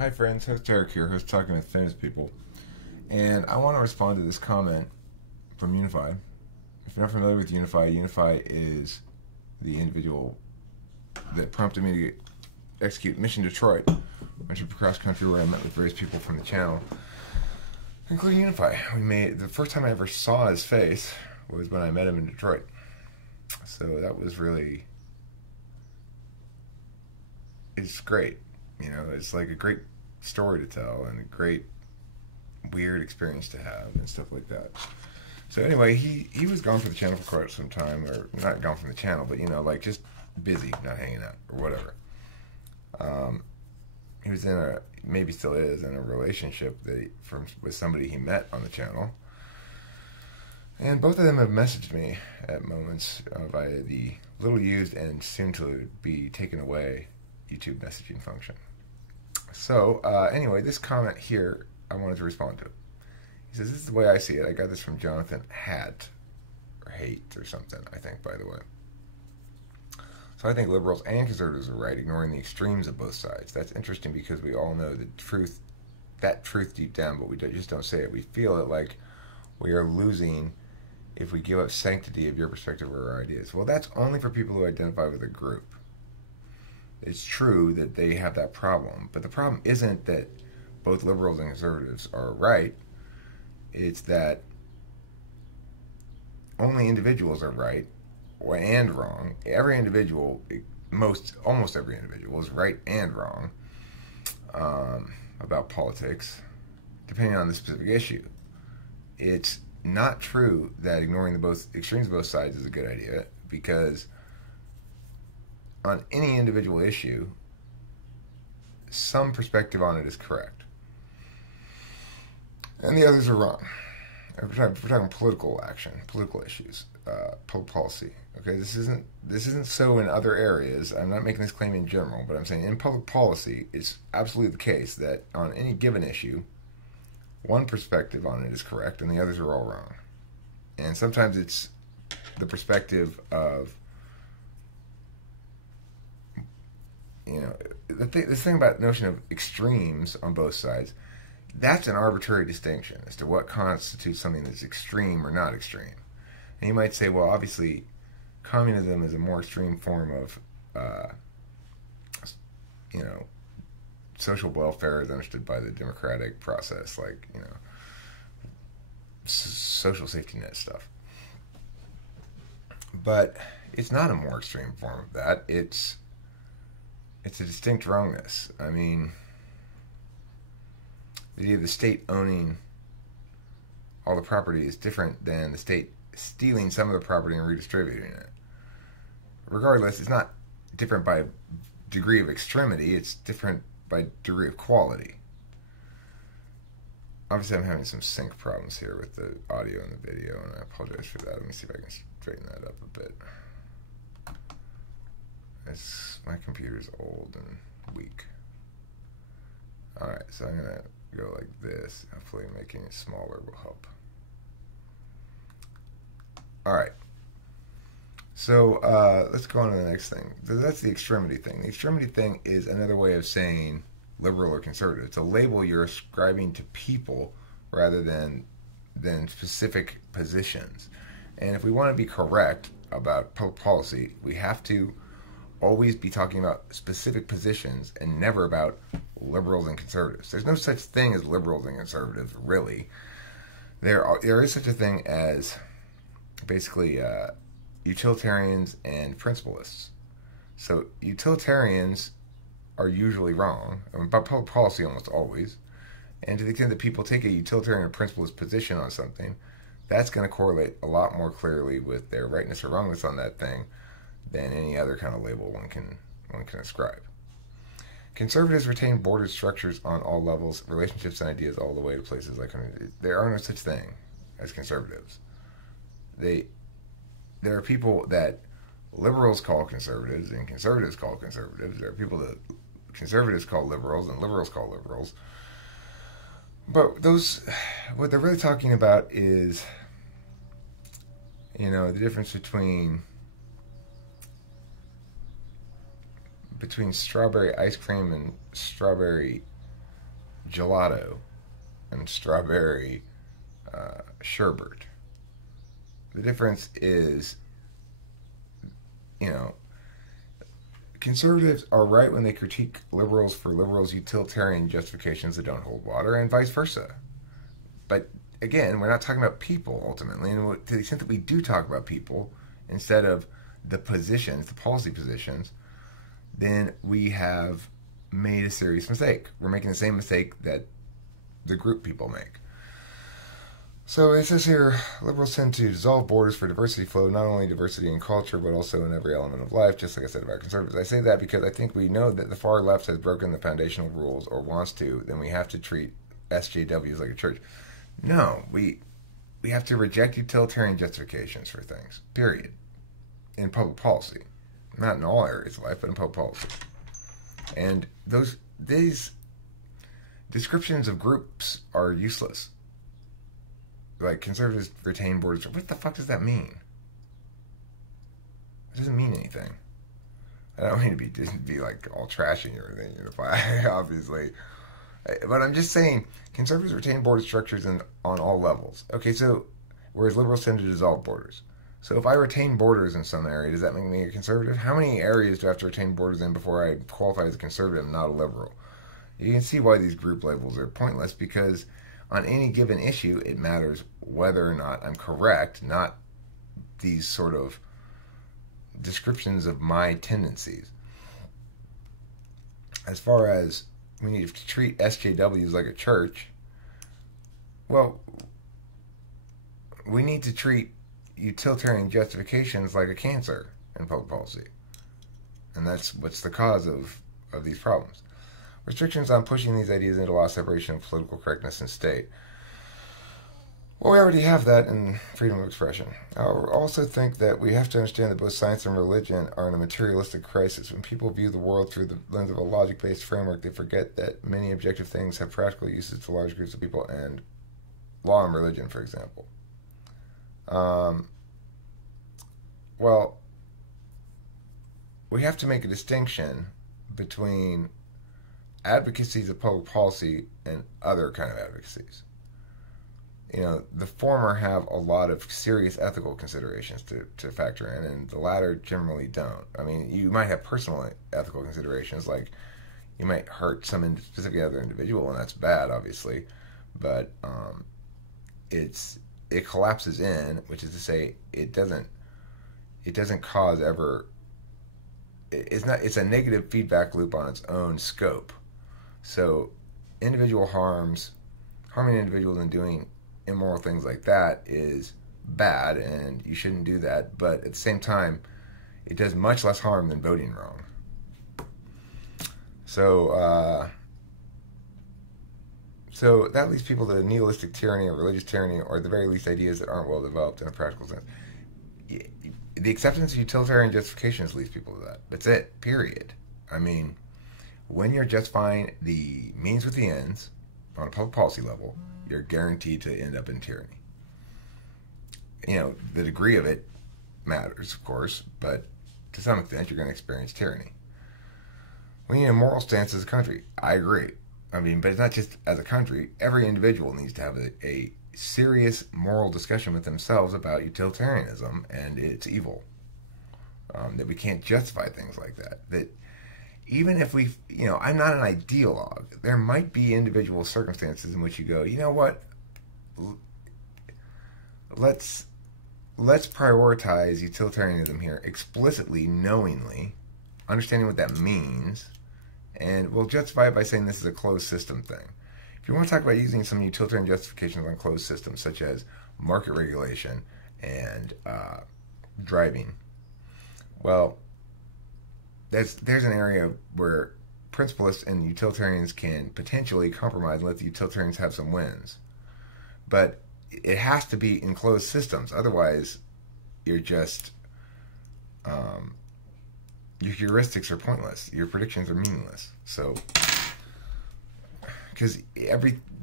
Hi friends, host Eric here, host Talking with Famous People. And I want to respond to this comment from UNIFY. If you're not familiar with UNIFY, UNIFY is the individual that prompted me to execute Mission Detroit, my trip across country where I met with various people from the channel, including UNIFY. The first time I ever saw his face was when I met him in Detroit. So that was really, it's great. You know, it's like a great story to tell and a great weird experience to have and stuff like that. So anyway, he was gone from the channel for quite some time, or not gone from the channel, but you know, like just busy, not hanging out or whatever. He was in a, maybe still is, in a relationship with somebody he met on the channel. And both of them have messaged me at moments via the little used and soon to be taken away YouTube messaging function. So, anyway, this comment here, I wanted to respond to. He says, this is the way I see it. I got this from Jonathan Haidt, or Haidt or something, I think, by the way. So I think liberals and conservatives are right, ignoring the extremes of both sides. That's interesting because we all know the truth, that truth deep down, but we just don't say it. We feel it like we are losing if we give up sanctity of your perspective or our ideas. Well, that's only for people who identify with a group. It's true that they have that problem, but the problem isn't that both liberals and conservatives are right. It's that only individuals are right and wrong. Every individual, almost every individual is right and wrong about politics, depending on the specific issue. It's not true that ignoring the both extremes of both sides is a good idea, because on any individual issue, some perspective on it is correct, and the others are wrong. If we're talking political action, political issues, public policy. Okay, this isn't so in other areas. I'm not making this claim in general, but I'm saying in public policy, it's absolutely the case that on any given issue, one perspective on it is correct, and the others are all wrong. And sometimes it's the perspective of, you know, this thing about the notion of extremes on both sides, that's an arbitrary distinction as to what constitutes something that's extreme or not extreme. And you might say, well, obviously, communism is a more extreme form of, you know, social welfare as understood by the democratic process, like, you know, social safety net stuff. But it's not a more extreme form of that. It's a distinct wrongness. I mean, the idea of the state owning all the property is different than the state stealing some of the property and redistributing it. Regardless, it's not different by degree of extremity, it's different by degree of quality. Obviously, I'm having some sync problems here with the audio and the video, and I apologize for that. Let me see if I can straighten that up a bit. My computer's old and weak. Alright, so I'm going to go like this. Hopefully making it smaller will help. Alright. So, let's go on to the next thing. That's the extremity thing. The extremity thing is another way of saying liberal or conservative. It's a label you're ascribing to people rather than specific positions. And if we want to be correct about public policy, we have to always be talking about specific positions and never about liberals and conservatives. There's no such thing as liberals and conservatives, really. There is such a thing as basically utilitarians and principalists. So utilitarians are usually wrong, I mean, about public policy almost always, and to the extent that people take a utilitarian or principalist position on something, that's going to correlate a lot more clearly with their rightness or wrongness on that thing than any other kind of label one can ascribe. Conservatives retain bordered structures on all levels, relationships and ideas all the way to places like, there are no such thing as conservatives. There are people that liberals call conservatives and conservatives call conservatives. There are people that conservatives call liberals and liberals call liberals. But what they're really talking about is, you know, the difference between strawberry ice cream and strawberry gelato and strawberry sherbet. The difference is, conservatives are right when they critique liberals for liberals' utilitarian justifications that don't hold water, and vice versa. But again, we're not talking about people ultimately, and to the extent that we do talk about people instead of the positions, the policy positions, then we have made a serious mistake. We're making the same mistake that the group people make. So it says here, liberals tend to dissolve borders for diversity flow, not only diversity in culture, but also in every element of life, just like I said about conservatives. I say that because I think we know that the far left has broken the foundational rules, or wants to, then we have to treat SJWs like a church. No, we have to reject utilitarian justifications for things, period, in public policy. Not in all areas of life, but in public policy. And these descriptions of groups are useless. Like, conservatives retain borders. What the fuck does that mean? It doesn't mean anything. I don't mean to be like all trashing or anything, UNIFY, obviously. But I'm just saying, conservatives retain border structures on all levels. Okay, so, whereas liberals tend to dissolve borders. So if I retain borders in some area, does that make me a conservative? How many areas do I have to retain borders in before I qualify as a conservative and not a liberal? You can see why these group labels are pointless, because on any given issue, it matters whether or not I'm correct, not these sort of descriptions of my tendencies. As far as we need to treat SJWs like a church, well, we need to treat utilitarian justifications like a cancer in public policy. And that's what's the cause of these problems. Restrictions on pushing these ideas into law, separation of political correctness and state. Well, we already have that in freedom of expression. I also think that we have to understand that both science and religion are in a materialistic crisis. When people view the world through the lens of a logic-based framework, they forget that many objective things have practical uses to large groups of people, and law and religion, for example. Well, we have to make a distinction between advocacies of public policy and other kind of advocacies. The former have a lot of serious ethical considerations to factor in, and the latter generally don't. I mean, you might have personal ethical considerations, like you might hurt some specific other individual, and that's bad, obviously, but it collapses in, which is to say, it doesn't cause ever. It's a negative feedback loop on its own scope. So, harming individuals and doing immoral things like that is bad, and you shouldn't do that. But at the same time, it does much less harm than voting wrong. So that leads people to nihilistic tyranny or religious tyranny, or at the very least ideas that aren't well developed in a practical sense. The acceptance of utilitarian justifications leads people to that. That's it, period. I mean, when you're justifying the means with the ends on a public policy level, you're guaranteed to end up in tyranny. The degree of it matters, of course, but to some extent, you're going to experience tyranny. We need a moral stance as a country. I agree. I mean, but it's not just as a country. Every individual needs to have a serious moral discussion with themselves about utilitarianism and its evil. That we can't justify things like that. That even if I'm not an ideologue. There might be individual circumstances in which you go, you know what? Let's prioritize utilitarianism here explicitly, knowingly, understanding what that means, and we'll justify it by saying this is a closed system thing. If you want to talk about using some utilitarian justifications on closed systems, such as market regulation and driving, well, there's an area where principalists and utilitarians can potentially compromise and let the utilitarians have some wins. But it has to be in closed systems. Otherwise, you're just... your heuristics are pointless. Your predictions are meaningless. So... because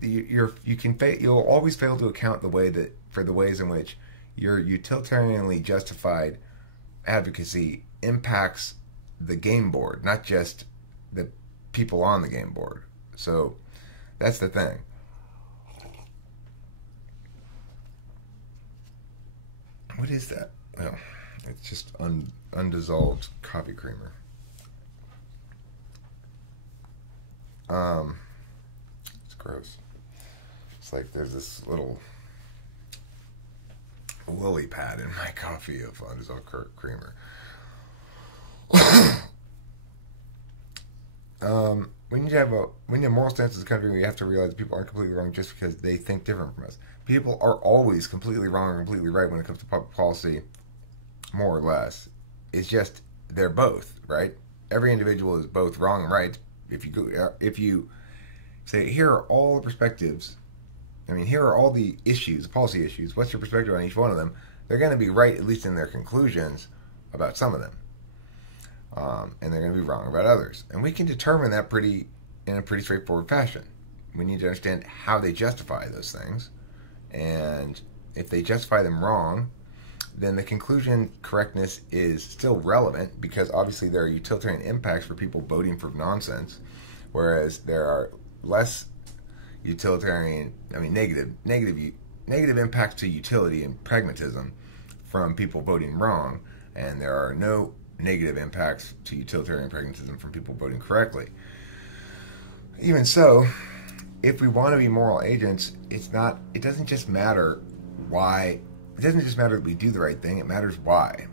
you'll always fail to account for the ways in which your utilitarianly justified advocacy impacts the game board, not just the people on the game board. So That's the thing. What is that? Oh, it's just undissolved coffee creamer. It's gross. It's like there's this little lily pad in my coffee of undissolved creamer. We need to have a moral stance as a country. We have to realize that people aren't completely wrong just because they think different from us. People are always completely wrong or completely right when it comes to public policy, more or less. It's just they're both right. Every individual is both wrong and right. If you say, here are all the perspectives, I mean, here are all the issues, the policy issues, what's your perspective on each one of them? They're going to be right, at least in their conclusions, about some of them. And they're going to be wrong about others. And we can determine that in a pretty straightforward fashion. We need to understand how they justify those things. And if they justify them wrong, then the conclusion correctness is still relevant, because obviously there are utilitarian impacts for people voting for nonsense, whereas there are less utilitarian, negative impacts to utility and pragmatism from people voting wrong, and there are no negative impacts to utilitarian pragmatism from people voting correctly. Even so, if we want to be moral agents, it doesn't just matter why. It doesn't just matter that we do the right thing, it matters why.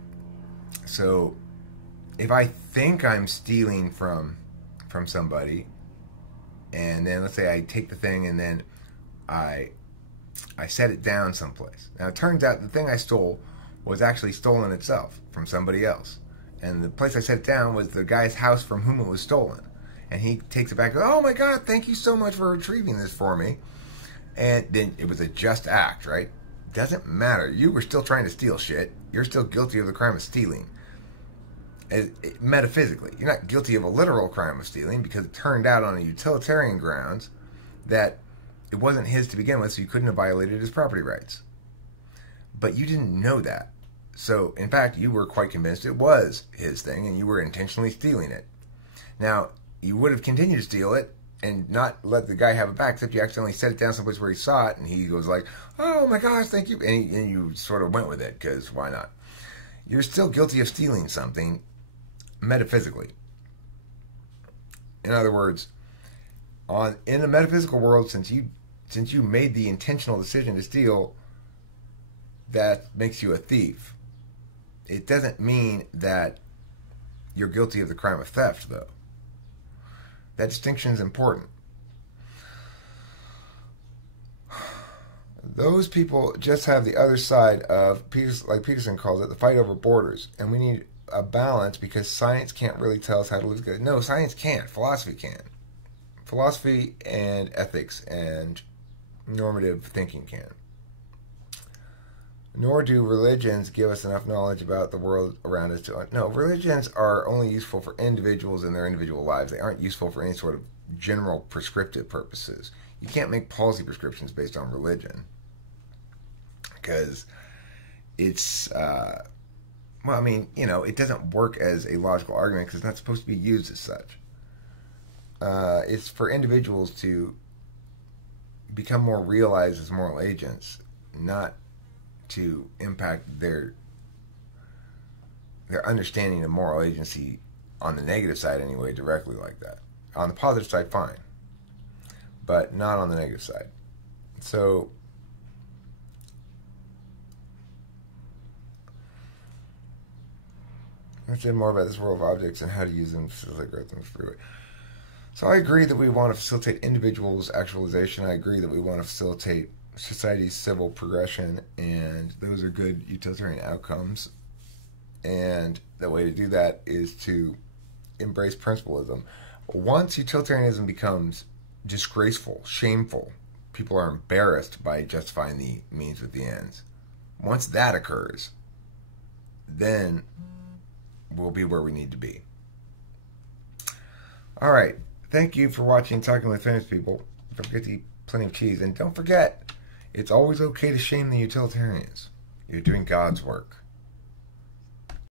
So if I think I'm stealing from somebody, and then let's say I take the thing and then I set it down someplace. Now it turns out the thing I stole was actually stolen itself from somebody else. And the place I set it down was the guy's house from whom it was stolen. And he takes it back and goes, oh my God, thank you so much for retrieving this for me. And then it was a just act, right? Doesn't matter. You were still trying to steal shit. You're still guilty of the crime of stealing. Metaphysically. You're not guilty of a literal crime of stealing, because it turned out on a utilitarian grounds that it wasn't his to begin with, so you couldn't have violated his property rights. But you didn't know that. So, in fact, you were quite convinced it was his thing, and you were intentionally stealing it. Now, you would have continued to steal it and not let the guy have it back, except you accidentally set it down someplace where he saw it, and he goes like, oh my gosh, thank you, and you sort of went with it, because why not? You're still guilty of stealing something metaphysically. In other words, in the metaphysical world, since you made the intentional decision to steal, that makes you a thief. It doesn't mean that you're guilty of the crime of theft, though. That distinction is important. Those people just have the other side of, like Peterson calls it, the fight over borders. And we need a balance, because science can't really tell us how to live good. No, science can't. Philosophy can. Philosophy and ethics and normative thinking can. Nor do religions give us enough knowledge about the world around us to... No, religions are only useful for individuals in their individual lives. They aren't useful for any sort of general prescriptive purposes. You can't make policy prescriptions based on religion, because it's... it doesn't work as a logical argument, because it's not supposed to be used as such. It's for individuals to become more realized as moral agents, not to impact their understanding of moral agency on the negative side anyway, directly like that. On the positive side, fine, but not on the negative side. So let's say more about this world of objects and how to use them to facilitate growth in the freeway. So I agree that we want to facilitate individuals' actualization. I agree that we want to facilitate society's civil progression, and those are good utilitarian outcomes. And the way to do that is to embrace principlism. Once utilitarianism becomes disgraceful, shameful, people are embarrassed by justifying the means with the ends. Once that occurs, then we'll be where we need to be. All right. Thank you for watching Talking with Famous People. Don't forget to eat plenty of cheese. And don't forget, it's always okay to shame the utilitarians. You're doing God's work.